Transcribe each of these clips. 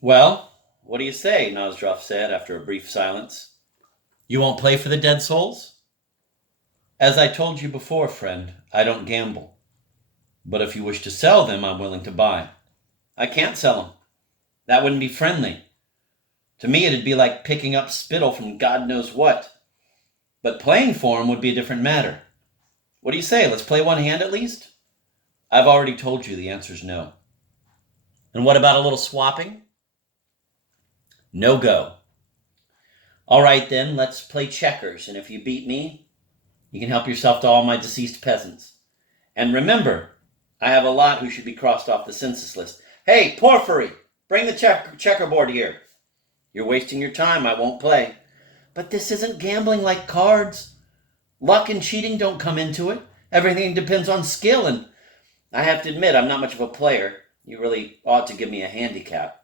Well, what do you say? Nozdrov said after a brief silence. You won't play for the dead souls? As I told you before, friend, I don't gamble. But if you wish to sell them, I'm willing to buy. I can't sell them. That wouldn't be friendly. To me, it'd be like picking up spittle from God knows what. But playing for them would be a different matter. What do you say? Let's play one hand at least? I've already told you the answer's no. And what about a little swapping? No go. All right, then, let's play checkers, and if you beat me, you can help yourself to all my deceased peasants. And remember, I have a lot who should be crossed off the census list. Hey, Porphyry, bring the checkerboard here. You're wasting your time. I won't play. But this isn't gambling like cards. Luck and cheating don't come into it. Everything depends on skill, and I have to admit, I'm not much of a player. You really ought to give me a handicap.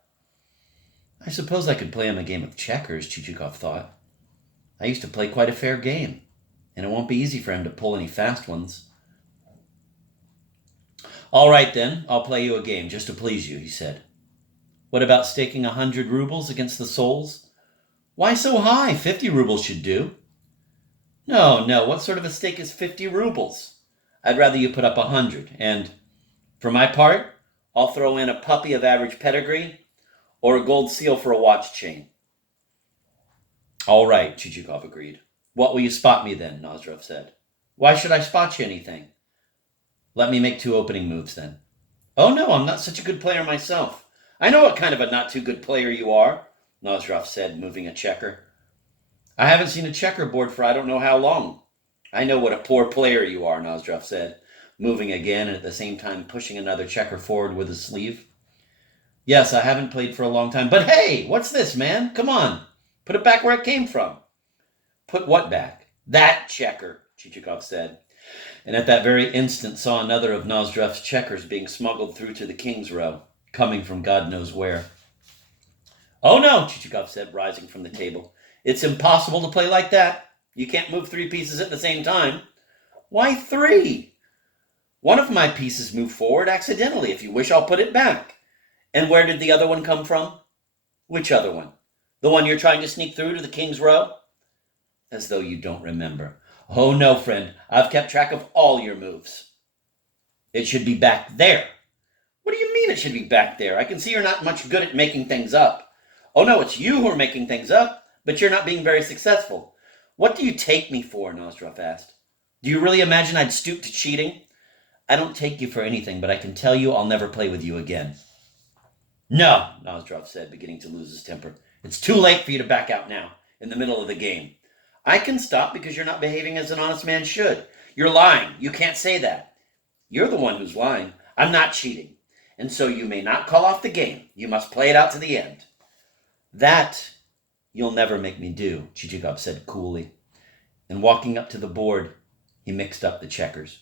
I suppose I could play him a game of checkers, Chichikov thought. I used to play quite a fair game, and it won't be easy for him to pull any fast ones. All right, then, I'll play you a game, just to please you, he said. What about staking 100 rubles against the souls? Why so high? 50 rubles should do. No, what sort of a stake is 50 rubles? I'd rather you put up 100, and for my part, I'll throw in a puppy of average pedigree or a gold seal for a watch chain. All right, Chichikov agreed. What will you spot me then? Nozdrov said. Why should I spot you anything? Let me make 2 opening moves then. Oh no, I'm not such a good player myself. I know what kind of a not too good player you are, Nozdrov said, moving a checker. I haven't seen a checkerboard for I don't know how long. I know what a poor player you are, Nozdrov said, moving again and at the same time pushing another checker forward with his sleeve. Yes, I haven't played for a long time, but hey, what's this, man? Come on, put it back where it came from. Put what back? That checker, Chichikov said, and at that very instant saw another of Nozdrov's checkers being smuggled through to the king's row, coming from God knows where. Oh no, Chichikov said, rising from the table. It's impossible to play like that. You can't move 3 pieces at the same time. Why 3? One of my pieces moved forward accidentally. If you wish, I'll put it back. And where did the other one come from? Which other one? The one you're trying to sneak through to the king's row? As though you don't remember. Oh no, friend. I've kept track of all your moves. It should be back there. What do you mean it should be back there? I can see you're not much good at making things up. Oh no, it's you who are making things up, but you're not being very successful. What do you take me for? Nozdrov asked. Do you really imagine I'd stoop to cheating? I don't take you for anything, but I can tell you I'll never play with you again. No, Nozdrov said, beginning to lose his temper. It's too late for you to back out now, in the middle of the game. I can stop because you're not behaving as an honest man should. You're lying. You can't say that. You're the one who's lying. I'm not cheating. And so you may not call off the game. You must play it out to the end. That you'll never make me do, Chichikov said coolly. And walking up to the board, he mixed up the checkers.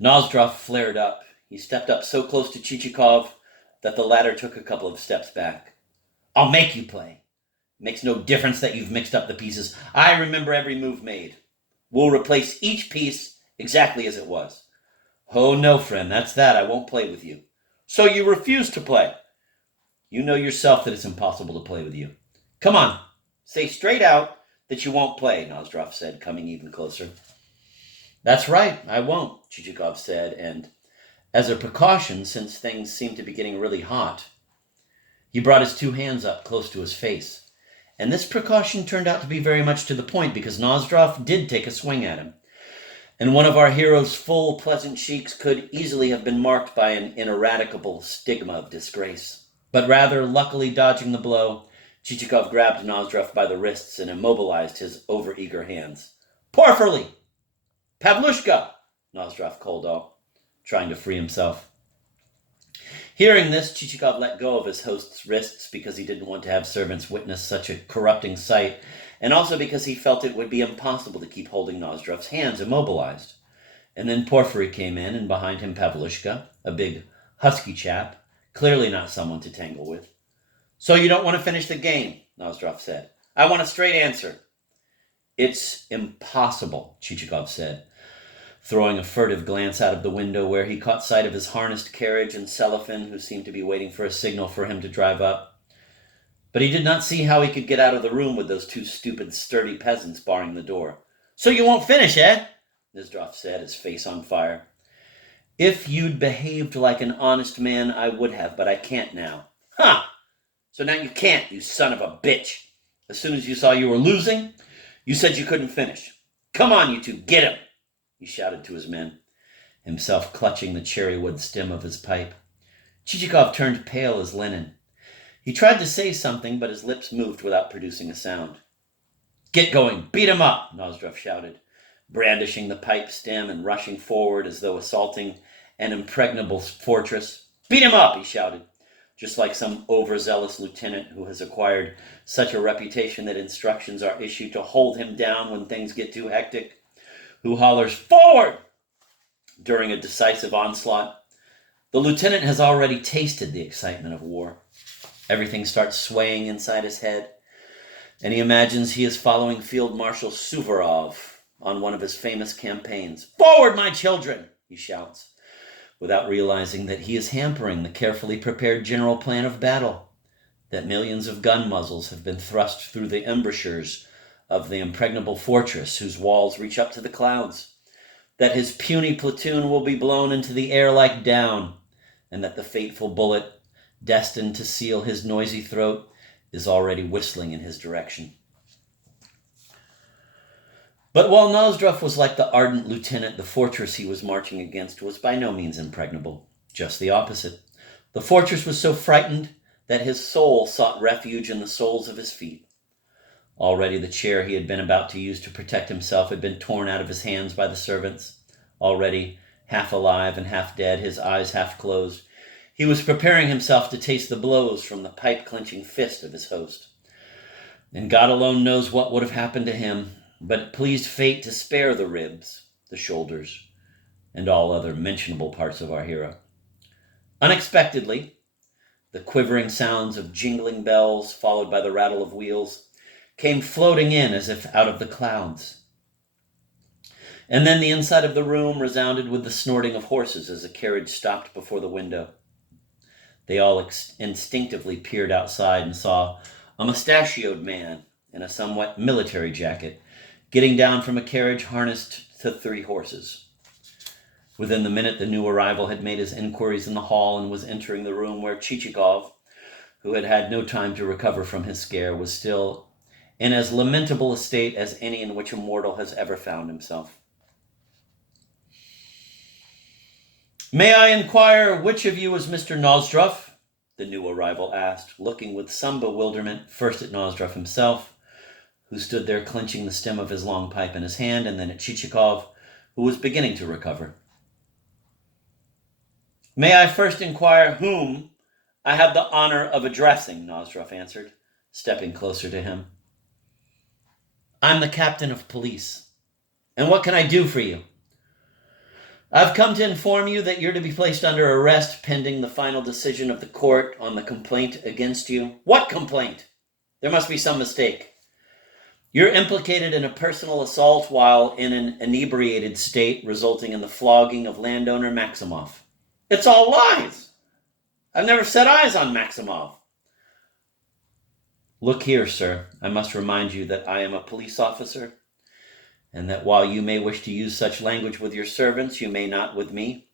Nozdrov flared up. He stepped up so close to Chichikov that the latter took a couple of steps back. I'll make you play. It makes no difference that you've mixed up the pieces. I remember every move made. We'll replace each piece exactly as it was. Oh, no, friend, that's that. I won't play with you. So you refuse to play? You know yourself that it's impossible to play with you. Come on, say straight out that you won't play, Nozdrov said, coming even closer. That's right, I won't, Chichikov said, and as a precaution, since things seemed to be getting really hot, he brought his 2 hands up close to his face. And this precaution turned out to be very much to the point, because Nozdrov did take a swing at him. And one of our hero's full, pleasant cheeks could easily have been marked by an ineradicable stigma of disgrace. But rather, luckily dodging the blow, Chichikov grabbed Nozdrov by the wrists and immobilized his overeager hands. Porphyry! Pavlushka! Nozdrov called out, trying to free himself. Hearing this, Chichikov let go of his host's wrists because he didn't want to have servants witness such a corrupting sight, and also because he felt it would be impossible to keep holding Nozdrov's hands immobilized. And then Porphyry came in, and behind him Pavlushka, a big, husky chap, clearly not someone to tangle with. So you don't want to finish the game, Nozdrov said. I want a straight answer. It's impossible, Chichikov said. throwing a furtive glance out of the window where he caught sight of his harnessed carriage and Selifan, who seemed to be waiting for a signal for him to drive up. But he did not see how he could get out of the room with those two stupid, sturdy peasants barring the door. "So you won't finish, eh?" Nozdrov said, his face on fire. "If you'd behaved like an honest man, I would have, but I can't now." "Ha! So now you can't, you son of a bitch. As soon as you saw you were losing, you said you couldn't finish. Come on, you two, get him," he shouted to his men, himself clutching the cherry-wood stem of his pipe. Chichikov turned pale as linen. He tried to say something, but his lips moved without producing a sound. "Get going! Beat him up!" Nozdrov shouted, brandishing the pipe stem and rushing forward as though assaulting an impregnable fortress. "Beat him up!" he shouted, just like some overzealous lieutenant who has acquired such a reputation that instructions are issued to hold him down when things get too hectic, who hollers, "Forward!" during a decisive onslaught. The lieutenant has already tasted the excitement of war. Everything starts swaying inside his head, and he imagines he is following Field Marshal Suvorov on one of his famous campaigns. "Forward, my children!" he shouts, without realizing that he is hampering the carefully prepared general plan of battle, that millions of gun muzzles have been thrust through the embrasures of the impregnable fortress whose walls reach up to the clouds, that his puny platoon will be blown into the air like down, and that the fateful bullet, destined to seal his noisy throat, is already whistling in his direction. But while Nozdrov was like the ardent lieutenant, the fortress he was marching against was by no means impregnable. Just the opposite. The fortress was so frightened that his soul sought refuge in the soles of his feet. Already the chair he had been about to use to protect himself had been torn out of his hands by the servants. Already, half alive and half dead, his eyes half closed, he was preparing himself to taste the blows from the pipe-clenching fist of his host. And God alone knows what would have happened to him, but it pleased fate to spare the ribs, the shoulders, and all other mentionable parts of our hero. Unexpectedly, the quivering sounds of jingling bells, followed by the rattle of wheels, came floating in as if out of the clouds. And then the inside of the room resounded with the snorting of horses as a carriage stopped before the window. They all instinctively peered outside and saw a mustachioed man in a somewhat military jacket getting down from a carriage harnessed to 3 horses. Within the minute, the new arrival had made his inquiries in the hall and was entering the room where Chichikov, who had had no time to recover from his scare, was still in as lamentable a state as any in which a mortal has ever found himself. "May I inquire which of you is Mr. Nozdrov?" the new arrival asked, looking with some bewilderment first at Nozdrov himself, who stood there clenching the stem of his long pipe in his hand, and then at Chichikov, who was beginning to recover. "May I first inquire whom I have the honor of addressing?" Nozdrov answered, stepping closer to him. "I'm the captain of police. And what can I do for you?" "I've come to inform you that you're to be placed under arrest pending the final decision of the court on the complaint against you." "What complaint? There must be some mistake." "You're implicated in a personal assault while in an inebriated state, resulting in the flogging of landowner Maximov." "It's all lies. I've never set eyes on Maximov." "Look here, sir. I must remind you that I am a police officer, and that while you may wish to use such language with your servants, you may not with me."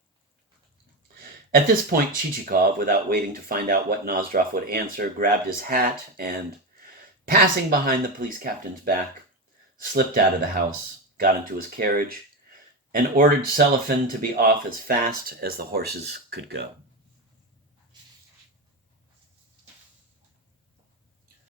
At this point, Chichikov, without waiting to find out what Nozdrov would answer, grabbed his hat and, passing behind the police captain's back, slipped out of the house, got into his carriage, and ordered Selifan to be off as fast as the horses could go.